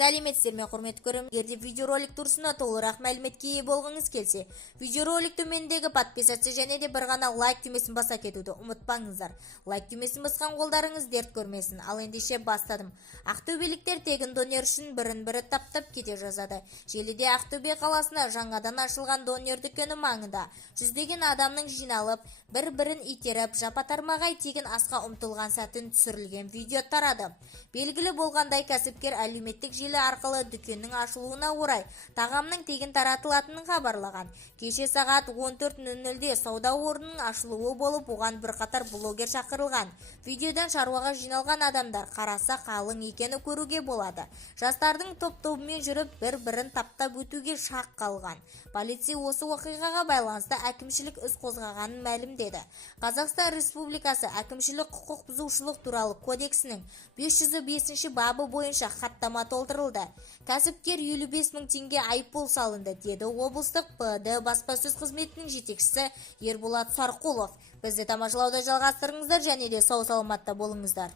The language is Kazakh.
Сәлеметсіздер ме, құрметті көрермендер? Егерде видеоролик турсына толығырақ мәліметке ие болғыңыз келсе, видеоролик төмендегі подписаться және де бір ғана лайк түймесін баса кетуді ұмытпаңыздар. Лайк түймесін басқан қолдарыңыз дерт көрмесін. Ал ендеше бастадым. Ақтөбеліктер тегін донор үшін бірін-бірі таптап кете жазады. Желіде Ақтөбе қаласына жаңадан ашылған донор дүкені маңында жүздеген адамның жиналып, бір-бірін итеріп, жапа-тармағай тегін асқа ұмтылған сәтін түсірілген видео тарады. Белгілі болғандай, кәсіпкер әлеуметтік желі арқылы дүкеннің ашылуына орай тағамның тегін таратылатынын хабарлаған. Кеше сағат 14:00-де сауда орнының ашылуы болып, оған бірқатар блогер шақырылған. Видеодан шаруаға жиналған адамдар қараса қалың екені көруге болады. Жастардың топ-тобымен жүріп, бір-бірін таптап өтуге шақ қалған. Полиция осы оқиғаға байланысты әкімшілік іс қозғағанын мәлімдеді. Қазақстан Республикасы әкімшілік құқық бұзушылық туралы кодексінің 505 бабы бойынша хаттама толтырылды. Кәсіпкер 55 мың теңге айыппұл салынды, деді облыстық ПД баспасөз қызметінің жетекшісі Ерболат Сарқұлов. Бізді тамашалауды жалғастырыңыздар және де сау саламатта болыңыздар.